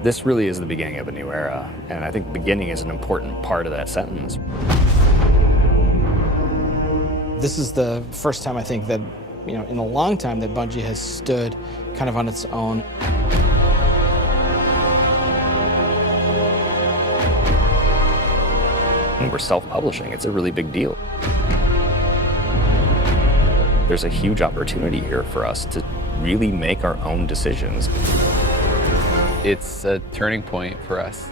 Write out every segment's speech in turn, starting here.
This really is the beginning of a new era, and I think beginning is an important part of that sentence. This is the first time I think that, in a long time that Bungie has stood kind of on its own. And we're self-publishing. It's a really big deal. There's a huge opportunity here for us to really make our own decisions. It's a turning point for us.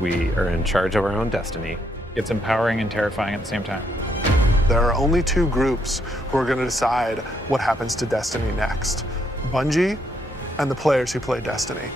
We are in charge of our own destiny. It's empowering and terrifying at the same time. There are only two groups who are going to decide what happens to Destiny next: Bungie and the players who play Destiny.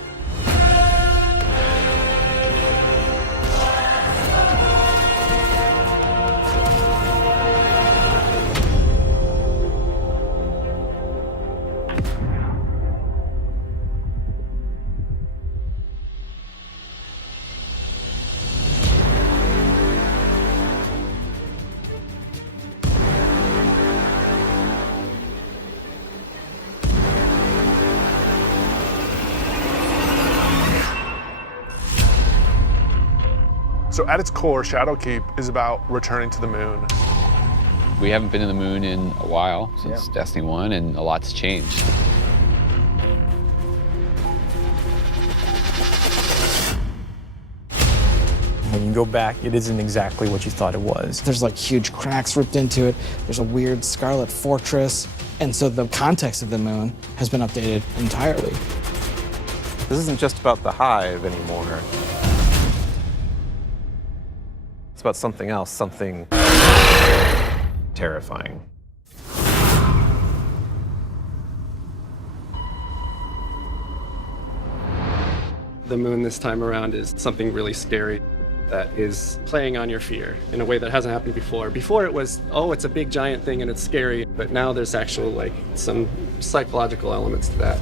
So at its core, Shadowkeep is about returning to the moon. We haven't been to the moon in a while, since Destiny 1, and a lot's changed. When you go back, it isn't exactly what you thought it was. There's like huge cracks ripped into it. There's a weird scarlet fortress. And so the context of the moon has been updated entirely. This isn't just about the hive anymore. It's about something else, something terrifying. The moon this time around is something really scary that is playing on your fear in a way that hasn't happened before. Before it was, oh, it's a big giant thing and it's scary, but now there's actual some psychological elements to that.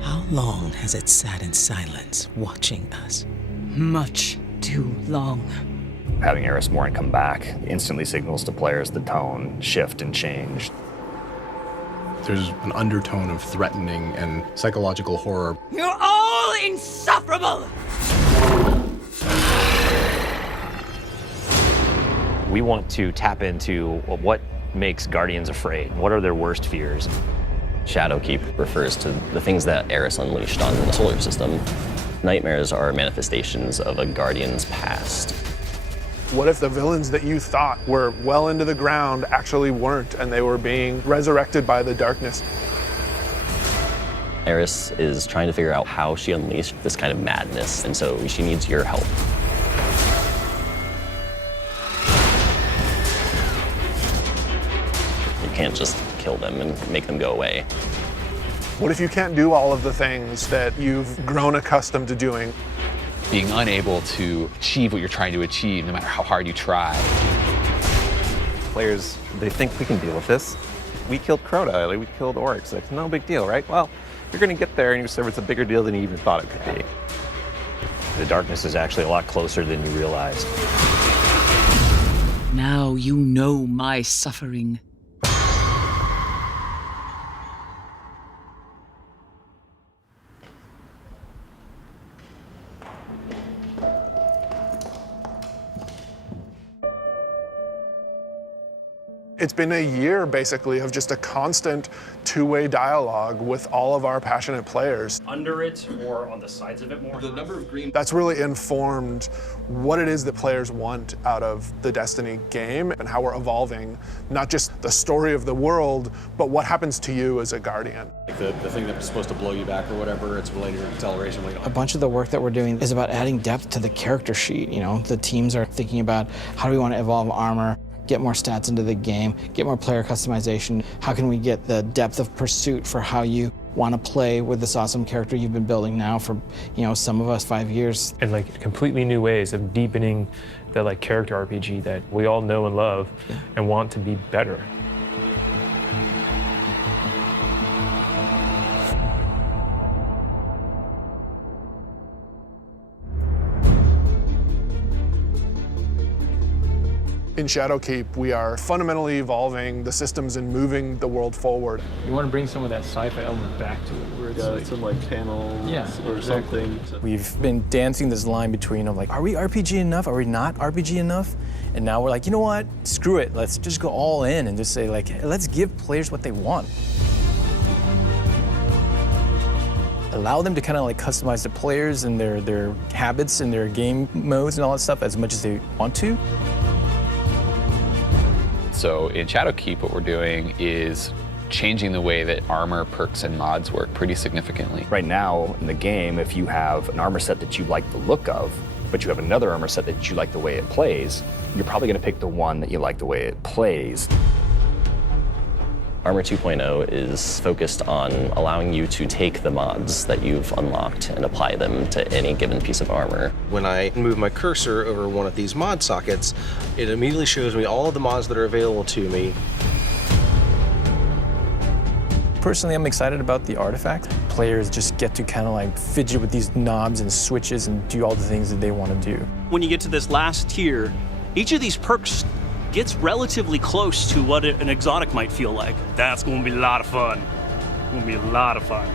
How long has it sat in silence, watching us? Much too long. Having Eris Morn come back instantly signals to players the tone shift and change. There's an undertone of threatening and psychological horror. You're all insufferable! We want to tap into what makes Guardians afraid. What are their worst fears? Shadowkeep refers to the things that Eris unleashed on the solar system. Nightmares are manifestations of a Guardian's past. What if the villains that you thought were well into the ground actually weren't, and they were being resurrected by the darkness? Eris is trying to figure out how she unleashed this kind of madness, and so she needs your help. You can't just kill them and make them go away. What if you can't do all of the things that you've grown accustomed to doing? Being unable to achieve what you're trying to achieve, no matter how hard you try. Players, they think we can deal with this. We killed Crota, we killed orcs. It's no big deal, right? Well, you're gonna get there and you discover it's a bigger deal than you even thought it could be. The darkness is actually a lot closer than you realized. Now you know my suffering. It's been a year, basically, of just a constant two-way dialogue with all of our passionate players. Under it or on the sides of it more? The number of green... That's really informed what it is that players want out of the Destiny game and how we're evolving, not just the story of the world, but what happens to you as a Guardian. The thing that was supposed to blow you back or whatever, it's related to acceleration. A bunch of the work that we're doing is about adding depth to the character sheet. The teams are thinking about how do we want to evolve armor, get more stats into the game, get more player customization. How can we get the depth of pursuit for how you want to play with this awesome character you've been building now for, some of us 5 years. And completely new ways of deepening the character RPG that we all know and love and want to be better. In Shadowkeep, we are fundamentally evolving the systems and moving the world forward. You want to bring some of that sci-fi element back to it, where it's like, some like panels or exactly. something. We've been dancing this line between of like, are we RPG enough? Are we not RPG enough? And now we're like, you know what? Screw it. Let's just go all in and just say like, hey, let's give players what they want. Allow them to kind of like customize the players and their habits and their game modes and all that stuff as much as they want to. So in Shadowkeep, what we're doing is changing the way that armor, perks, and mods work pretty significantly. Right now in the game, if you have an armor set that you like the look of, but you have another armor set that you like the way it plays, you're probably going to pick the one that you like the way it plays. Armor 2.0 is focused on allowing you to take the mods that you've unlocked and apply them to any given piece of armor. When I move my cursor over one of these mod sockets, it immediately shows me all of the mods that are available to me. Personally, I'm excited about the artifact. Players just get to kind of like fidget with these knobs and switches and do all the things that they want to do. When you get to this last tier, each of these perks gets relatively close to what an exotic might feel like. That's going to be a lot of fun. It's going to be a lot of fun.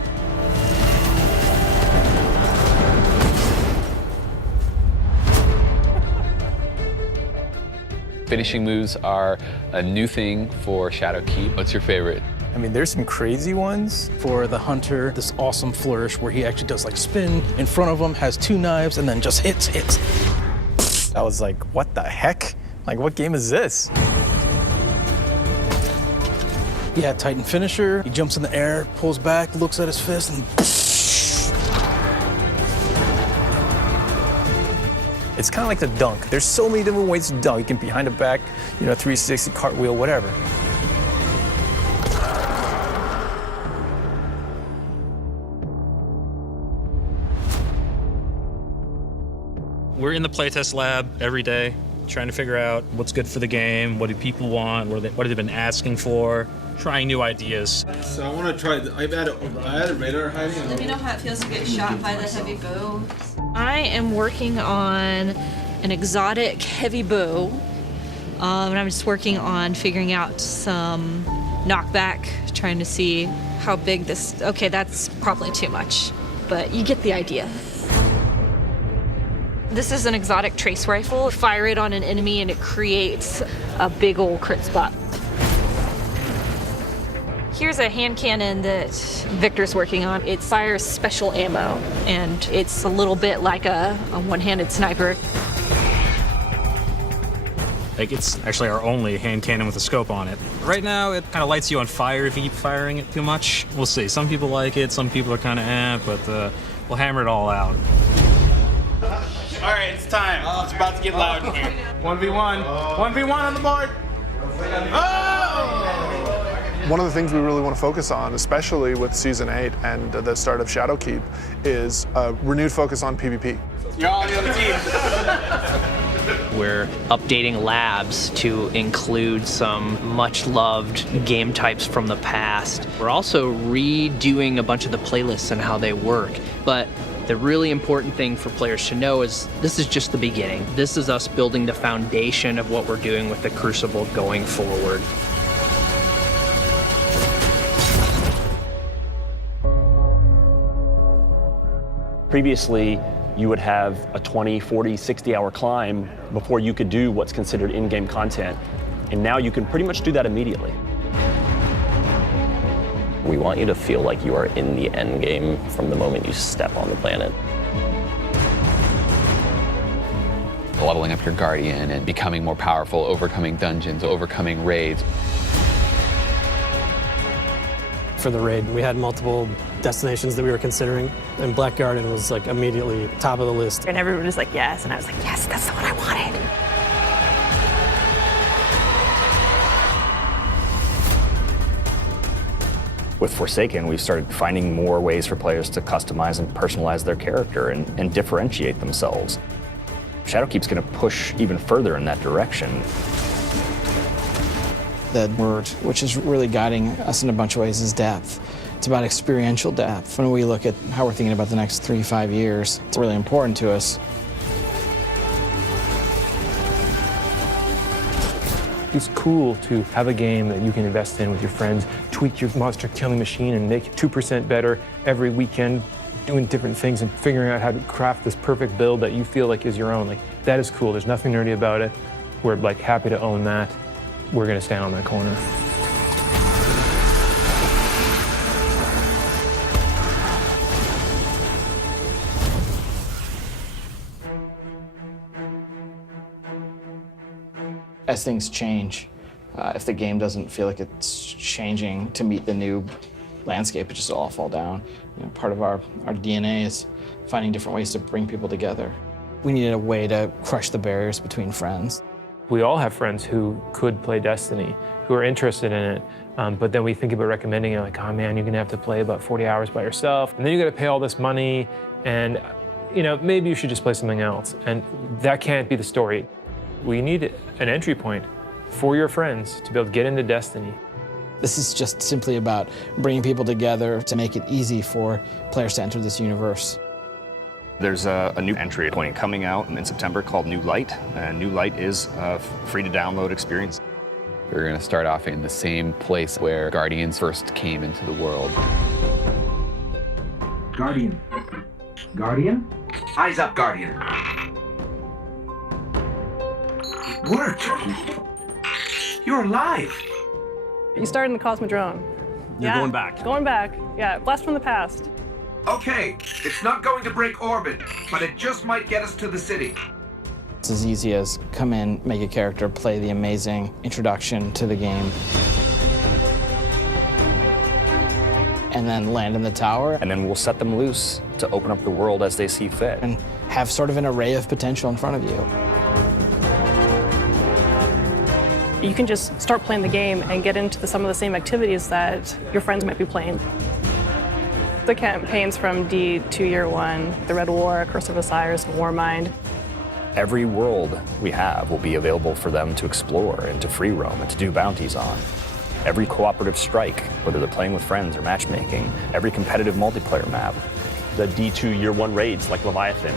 Finishing moves are a new thing for Shadowkeep. What's your favorite? I mean, there's some crazy ones. For the hunter, this awesome flourish where he actually does like spin in front of him, has two knives, and then just hits. I was like, what the heck? Like, what game is this? Yeah, Titan finisher. He jumps in the air, pulls back, looks at his fist, and It's kind of like the dunk. There's so many different ways to dunk. You can behind the back, 360, cartwheel, whatever. We're in the playtest lab every day, trying to figure out what's good for the game, what do people want, what have they been asking for, trying new ideas. So I want to try, I added radar hiding. Let me know how it feels to get shot by the heavy bow. I am working on an exotic heavy bow, and I'm just working on figuring out some knockback, trying to see how big this, okay, that's probably too much, but you get the idea. This is an exotic trace rifle. Fire it on an enemy and it creates a big old crit spot. Here's a hand cannon that Victor's working on. It fires special ammo, and it's a little bit like a one-handed sniper. Like, it's actually our only hand cannon with a scope on it. Right now, it kind of lights you on fire if you keep firing it too much. We'll see. Some people like it, some people are kind of but we'll hammer it all out. All right, it's time. It's about to get loud in here. 1v1. 1v1 on the board. Oh! One of the things we really want to focus on, especially with Season 8 and the start of Shadowkeep, is a renewed focus on PvP. You're all on the other team. We're updating labs to include some much-loved game types from the past. We're also redoing a bunch of the playlists and how they work. But the really important thing for players to know is this is just the beginning. This is us building the foundation of what we're doing with the Crucible going forward. Previously, you would have a 20, 40, 60-hour climb before you could do what's considered in-game content. And now you can pretty much do that immediately. We want you to feel like you are in the end game from the moment you step on the planet. Leveling up your Guardian and becoming more powerful, overcoming dungeons, overcoming raids. For the raid, we had multiple destinations that we were considering, and Black Garden was like immediately top of the list. And everyone was like, yes, and I was like, yes, that's the one I wanted. With Forsaken, we've started finding more ways for players to customize and personalize their character and differentiate themselves. Shadowkeep's going to push even further in that direction. The word, which is really guiding us in a bunch of ways, is depth. It's about experiential depth. When we look at how we're thinking about the next 3-5 years, it's really important to us. It's cool to have a game that you can invest in with your friends, tweak your monster killing machine and make it 2% better every weekend, doing different things and figuring out how to craft this perfect build that you feel like is your own. Like, that is cool. There's nothing nerdy about it. We're like happy to own that. We're gonna stand on that corner. As things change, if the game doesn't feel like it's changing to meet the new landscape, it just all fall down. You know, part of our DNA is finding different ways to bring people together. We needed a way to crush the barriers between friends. We all have friends who could play Destiny, who are interested in it, but then we think about recommending it like, oh man, you're gonna have to play about 40 hours by yourself, and then you gotta pay all this money, and you know, maybe you should just play something else. And that can't be the story. We need an entry point for your friends to be able to get into Destiny. This is just simply about bringing people together to make it easy for players to enter this universe. There's a new entry point coming out in September called New Light, and New Light is a free-to-download experience. We're going to start off in the same place where Guardians first came into the world. Guardian. Guardian? Eyes up, Guardian. It worked. You're alive. You started in the Cosmodrome. You're going back. Going back. Yeah, blast from the past. Okay, it's not going to break orbit, but it just might get us to the city. It's as easy as come in, make a character, play the amazing introduction to the game, and then land in the tower. And then we'll set them loose to open up the world as they see fit. And have sort of an array of potential in front of you. You can just start playing the game and get into some of the same activities that your friends might be playing. The campaigns from D to Year One, the Red War, Curse of Osiris, Warmind. Every world we have will be available for them to explore and to free roam and to do bounties on. Every cooperative strike, whether they're playing with friends or matchmaking, every competitive multiplayer map. The D2 Year One raids like Leviathan.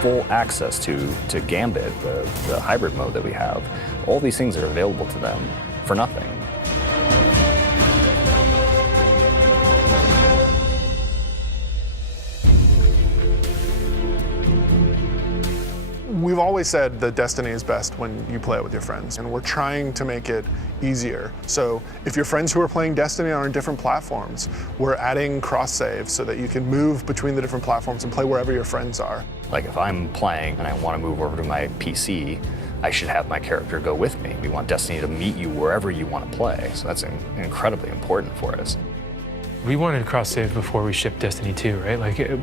Full access to Gambit, the hybrid mode that we have. All these things are available to them for nothing. We've always said that Destiny is best when you play it with your friends, and we're trying to make it easier. So if your friends who are playing Destiny are on different platforms, we're adding cross-saves so that you can move between the different platforms and play wherever your friends are. Like if I'm playing and I want to move over to my PC, I should have my character go with me. We want Destiny to meet you wherever you want to play, so that's incredibly important for us. We wanted cross-save before we shipped Destiny 2, right? Like a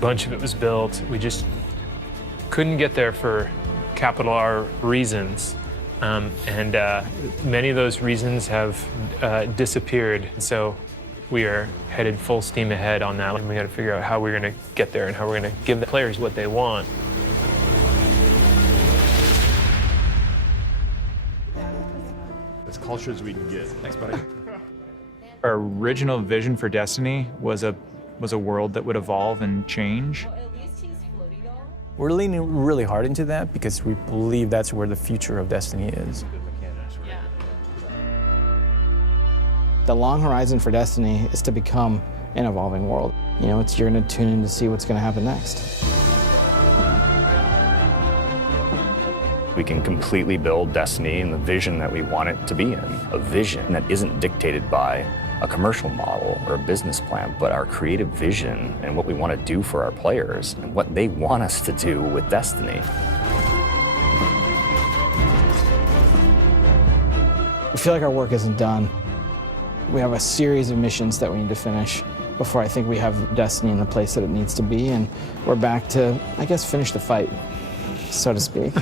bunch of it was built. We just couldn't get there for capital R reasons. Many of those reasons have disappeared. So we are headed full steam ahead on that. And we got to figure out how we're going to get there and how we're going to give the players what they want. As culture as we can get. Thanks, buddy. Our original vision for Destiny was a world that would evolve and change. We're leaning really hard into that because we believe that's where the future of Destiny is. The long horizon for Destiny is to become an evolving world. You know, you're going to tune in to see what's going to happen next. We can completely build Destiny in the vision that we want it to be in. A vision that isn't dictated by a commercial model or a business plan, but our creative vision and what we want to do for our players and what they want us to do with Destiny. I feel like our work isn't done. We have a series of missions that we need to finish before I think we have Destiny in the place that it needs to be, and we're back to, I guess, finish the fight, so to speak.